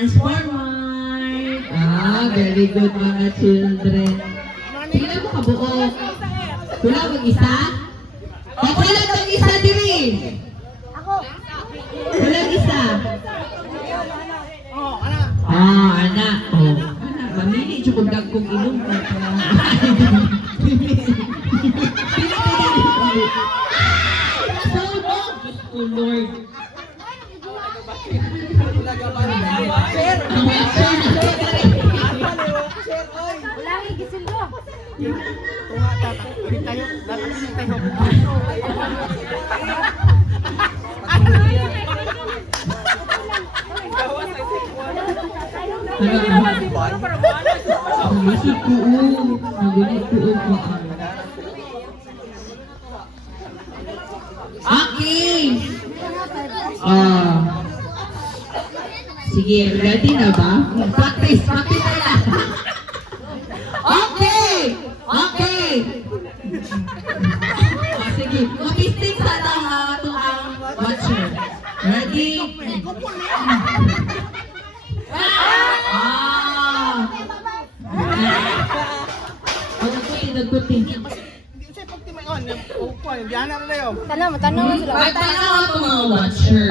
Arms forward. Very good mga children. Sila mo kabuo. Wala mag-isa? Wala mag-isa diri. Wala isa. Anak. Mamili siya kung dagkong inom ka. Oh Lord. Okay. Sige, ready na ba? Practice na lang. Okay. Sige, mapisting sa ito ang watcher. Ready? Nagkutin. Tanong sila. Magtanaw ako mga watcher.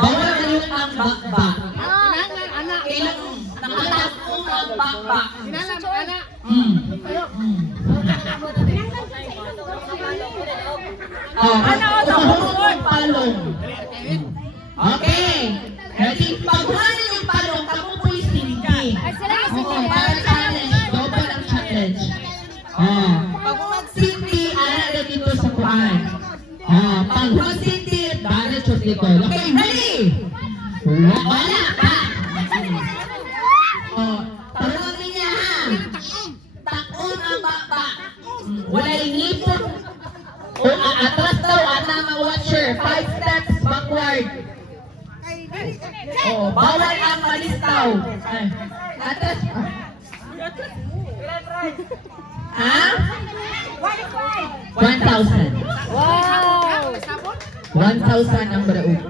Bawal na yung ang bakbak. Kailang nakatakong ang bakbak. Palong. Okay. Ready? Pagkuhanin yung palong, kamu po yung sindi. Para challenge. Double ang challenge. Pag mag-sindi, na dito sa kuhaan. Pag mag-sindi, diretso dito. Okay, ready? Wala pa. Talungin niya ha. Takon ang baba. Wala yung ngipon. Atras daw, mga watcher. 5 steps backward. Bawal ang malistaw. Atras. Ha? 1,000. Wow! 1,000 ang baraog.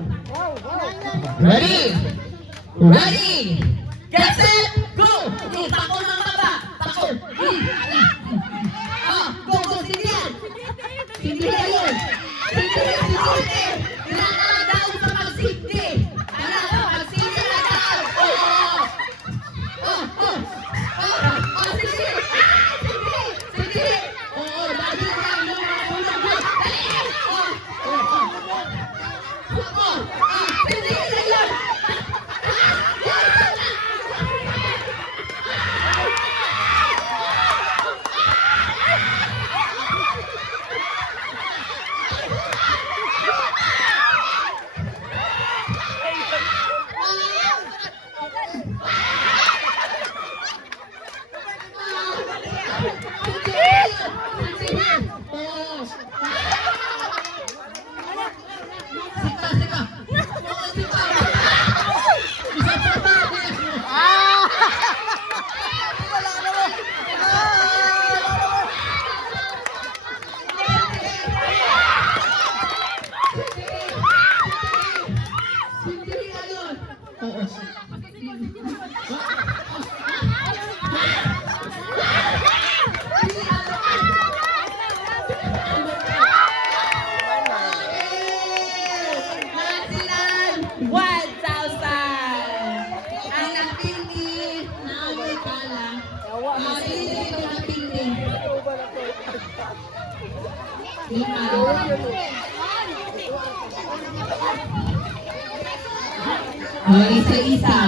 Ready? Ready? Get set! Go! Tako ng baba! Tako! Go! Sindihan! Sindihan yun! Sindihan! Kailangan daw sa pag-sindi! Kailangan pag-sindi na daw! Sindi! Sindi! Lagi lang yung mga bulag yun! Sindi na yun! Isa-isa.